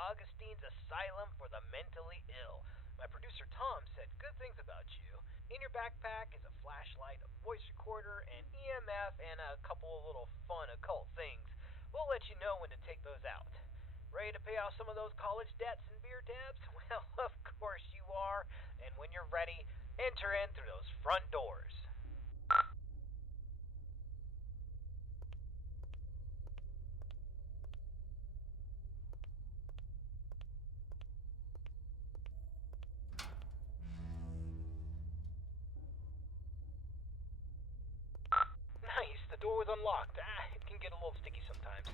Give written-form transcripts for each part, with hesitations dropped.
Augustine's Asylum for the Mentally Ill. My producer Tom said good things about you. In your backpack is a flashlight, a voice recorder, an EMF, and a couple of little fun occult things. We'll let you know when to take those out. Ready to pay off some of those college debts and beer tabs? Well, of course you are. And when you're ready, enter in through those front doors. Nice, the door was unlocked. It can get a little sticky sometimes.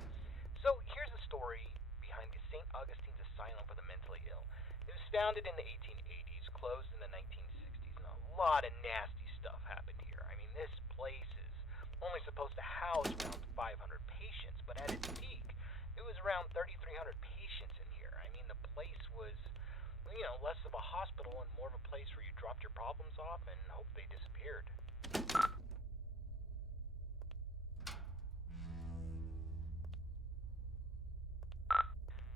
So here's the story behind the St. Augustine's Asylum for the Mentally Ill. It was founded in the 1880s, closed in the 1960s, and a lot of nasty stuff happened here. I mean, this place is only supposed to house around 500 patients, but at its peak, it was around 3,300 patients in here. I mean, the place was, less of a hospital and more of a place where you dropped your problems off and hoped they disappeared.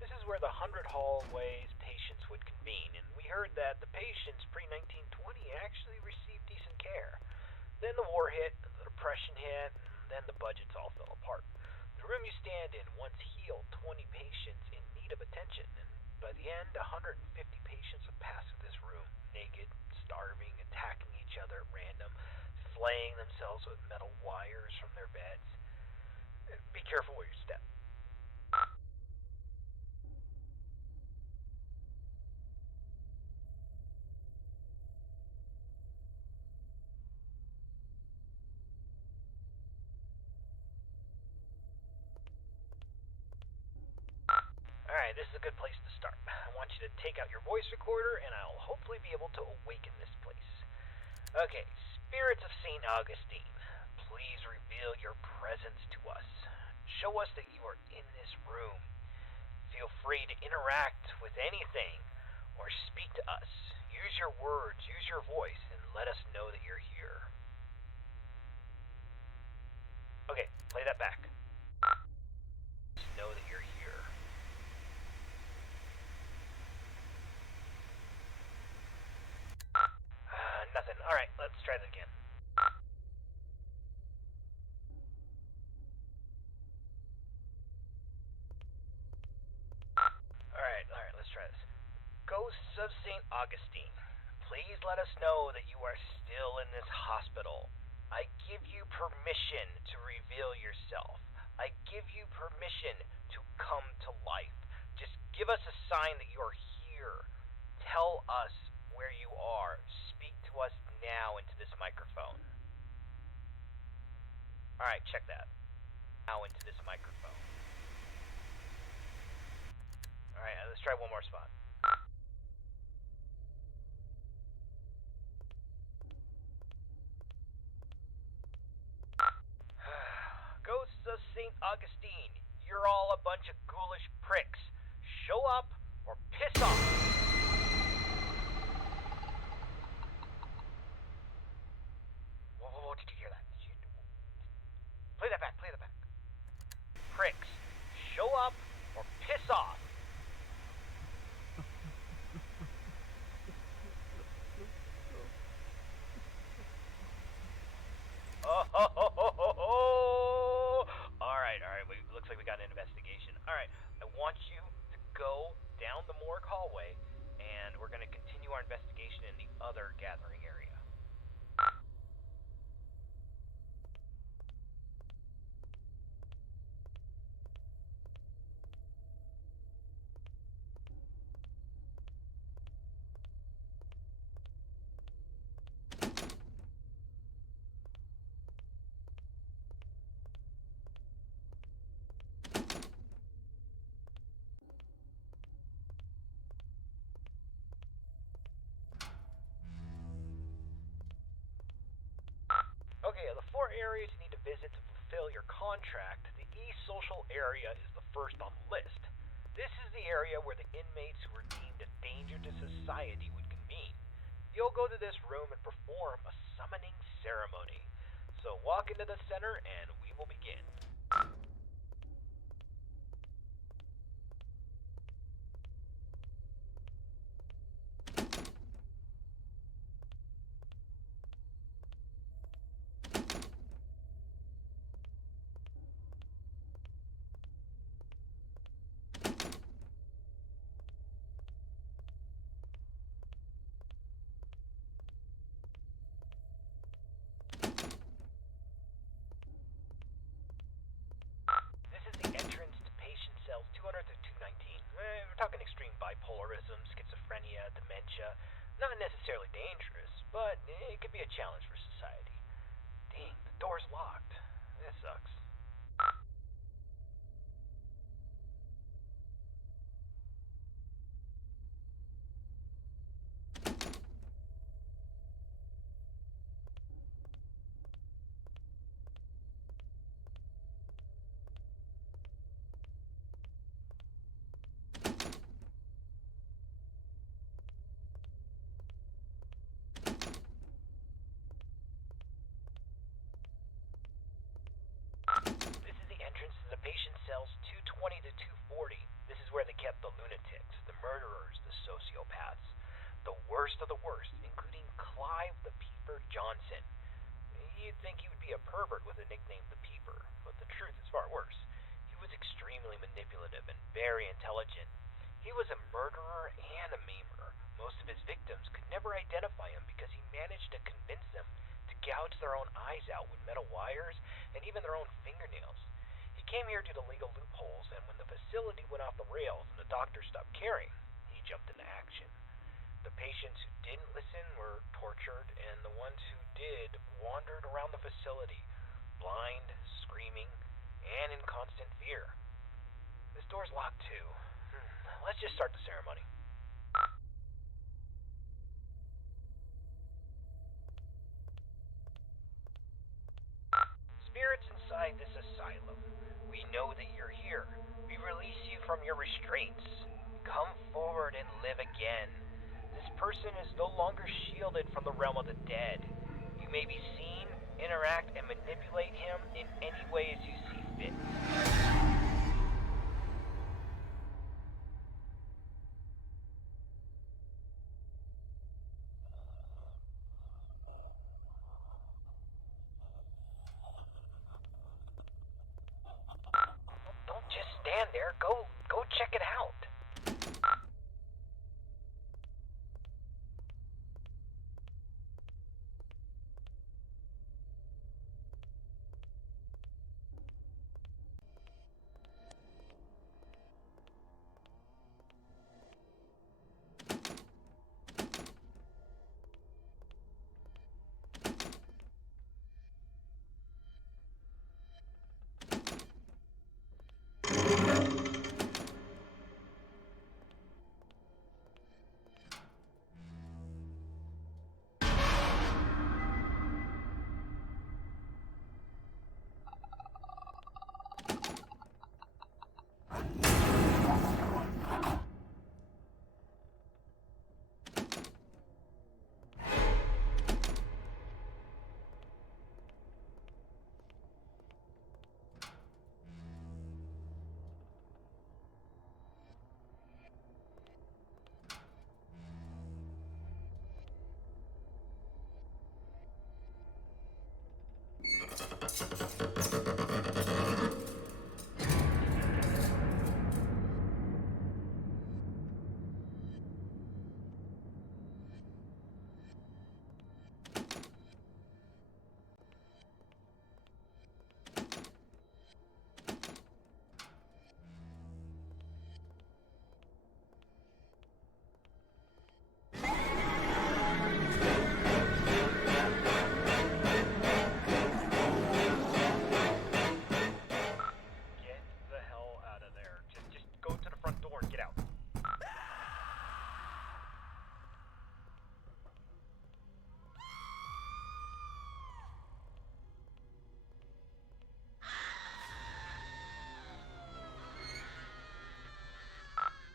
This is where the 100 hallways patients would convene, and we heard that the patients pre-1920 actually received decent care. Then the war hit, the depression hit, and then the budgets all fell apart. The room you stand in once healed 20 patients in need of attention, and by the end, 150 patients would pass through this room, naked, starving, attacking each other at random, flaying themselves with metal wires from their beds. Be careful where you step. Alright, this is a good place to start. I want you to take out your voice recorder, and I'll hopefully be able to awaken this place. Okay, spirits of St. Augustine, please reveal your presence to us. Show us that you are in this room. Feel free to interact with anything, or speak to us. Use your words, use your voice, and let us know that you're here. Okay, play that back. Let us know that you're here. Nothing. Alright, let's try that again. Alright, let's try this. Ghosts of St. Augustine, please let us know that you are still in this hospital. I give you permission to reveal yourself. I give you permission to come to life. Just give us a sign that you're here. Tell us where you are. Speak to us now into this microphone. Alright, check that. Now into this microphone. Alright, let's try one more spot. Ghosts of St. Augustine, you're all a bunch of ghoulish pricks. Show up or piss off. Whoa, did you hear that? Play that back. Pricks, show up or piss off. Alright, looks like we got an investigation. Alright, I want you to go down the morgue hallway, and we're going to continue our investigation in the other gathering area. Okay, of the 4 areas you need to visit to fulfill your contract, the East Social area is the first on the list. This is the area where the inmates who were deemed a danger to society would convene. You'll go to this room and perform a summoning ceremony. So walk into the center and we will begin. challenge for society. Dang, the door's locked. That sucks. This is the entrance to the patient cells 220 to 240. This is where they kept the lunatics, the murderers, the sociopaths. The worst of the worst, including Clive the Peeper Johnson. You'd think he would be a pervert with a nickname the Peeper, but the truth is far worse. He was extremely manipulative and very intelligent. He was a murderer and a maimer. Most of his victims could never identify him because he managed to convince them to gouge their own eyes out with metal wires and even their own fingernails. He came here due to legal loopholes, and when the facility went off the rails and the doctors stopped caring, he jumped into action. The patients who didn't listen were tortured, and the ones who did wandered around the facility, blind, screaming, and in constant fear. This door's locked too. Let's just start the ceremony. Spirits inside this asylum, we know that you're here. We release you from your restraints. Come forward and live again. This person is no longer shielded from the realm of the dead. You may be seen, interact, and manipulate him in any way as you see fit. Don't just stand there. Go check it out.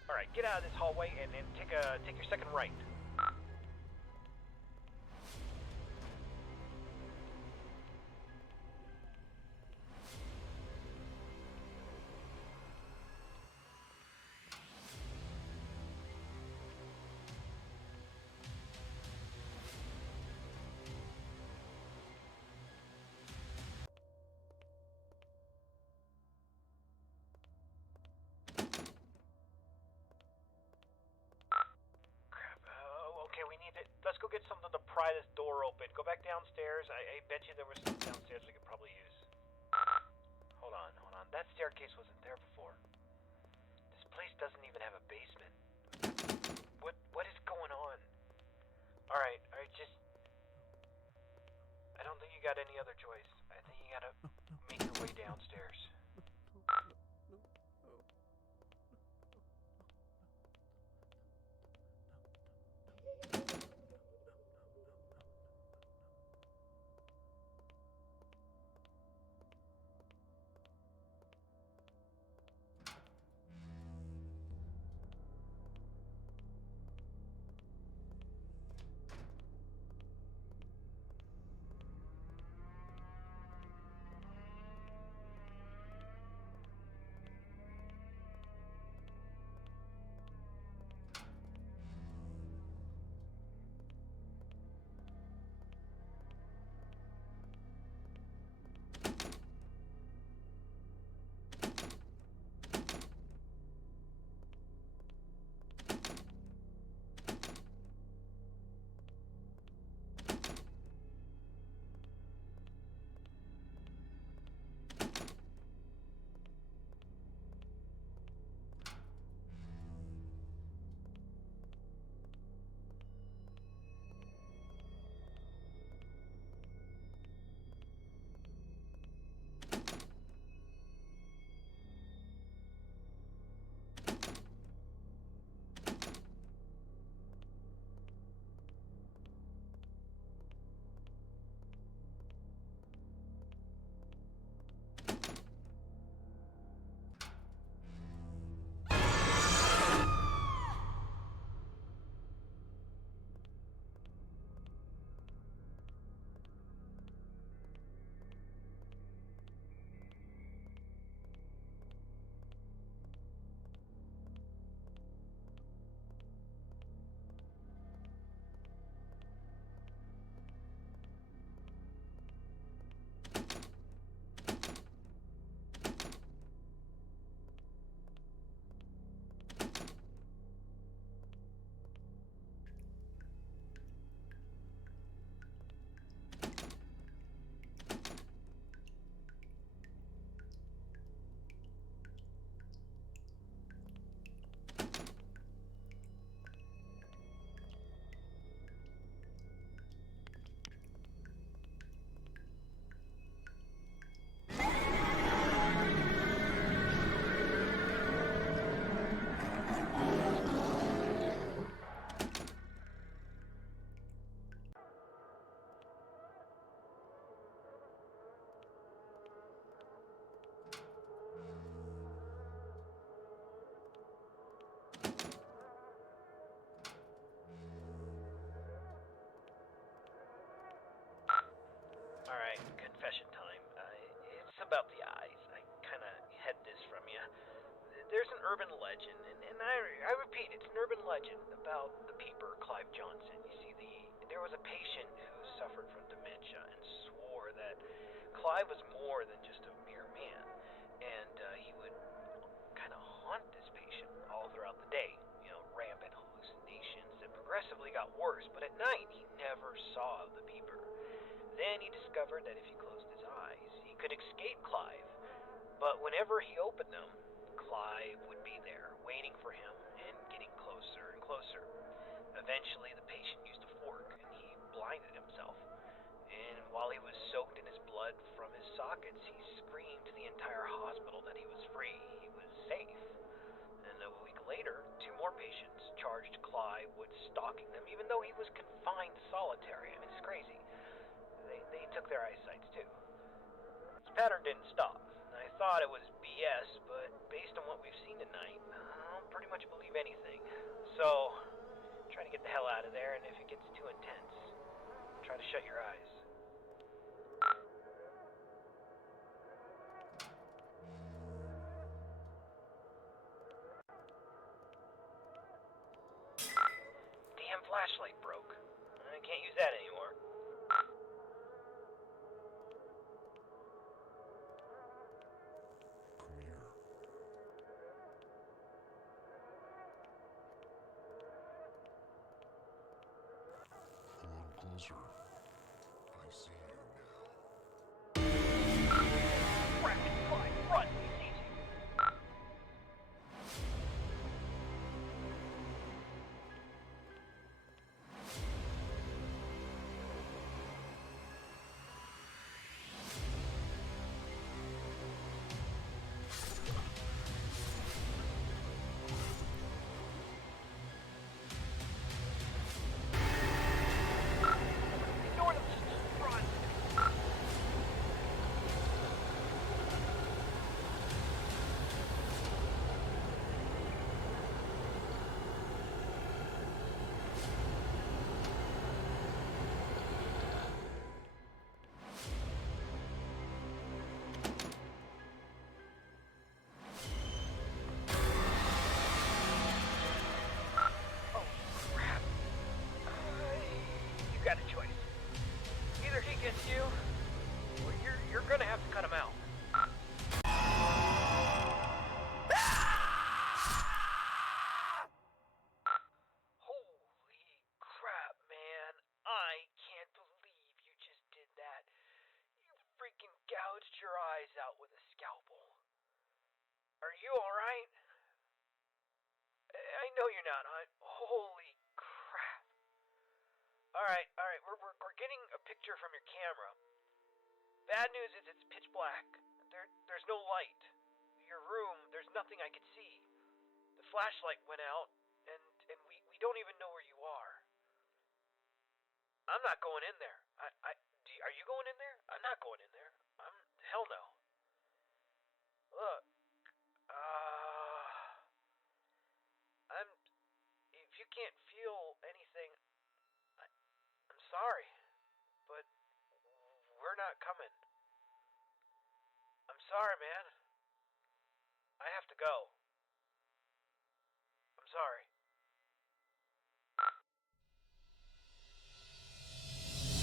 Alright, get out of this hallway and then take your second right. Okay, we need to. Let's go get something to pry this door open. Go back downstairs. I bet you there was something downstairs we could probably use. Hold on. That staircase wasn't there before. This place doesn't even have a basement. What is going on? Alright, just got any other choice. I think you gotta make your way downstairs. Alright, confession time. It's about the eyes. I kinda hid this from you. There's an urban legend, and I repeat, it's an urban legend about the peeper, Clive Johnson. You see, there was a patient who suffered from dementia and swore that Clive was more than just a mere man, and he would kind of haunt this patient all throughout the day. You know, rampant hallucinations that progressively got worse, but at night he never saw the peeper. Then he discovered that if he closed his eyes, he could escape Clive. But whenever he opened them, Clive would be there, waiting for him and getting closer and closer. Eventually, the patient used a fork and he blinded himself. And while he was soaked in his blood from his sockets, he screamed to the entire hospital that he was free, he was safe. And a week later, two more patients charged Clive with stalking them, even though he was confined to solitary. I mean, it's crazy. They took their eyesights too. This pattern didn't stop. I thought it was BS, but based on what we've seen tonight, I'll pretty much believe anything. So, try to get the hell out of there, and if it gets too intense, try to shut your eyes. Damn flashlight broke. I can't use that anymore. Closer. I cut him out. Holy crap, man. I can't believe you just did that. You freaking gouged your eyes out with a scalpel. Are you alright? I know you're not, huh? Holy crap. Alright, we're getting a picture from your camera. Bad news is it's pitch black. There's no light. Your room, there's nothing I could see. The flashlight went out, and we don't even know where you are. I'm not going in there. Are you going in there? I'm not going in there. Hell no. Look, if you can't feel anything, I'm sorry, but we're not coming. I'm sorry, man. I have to go. I'm sorry.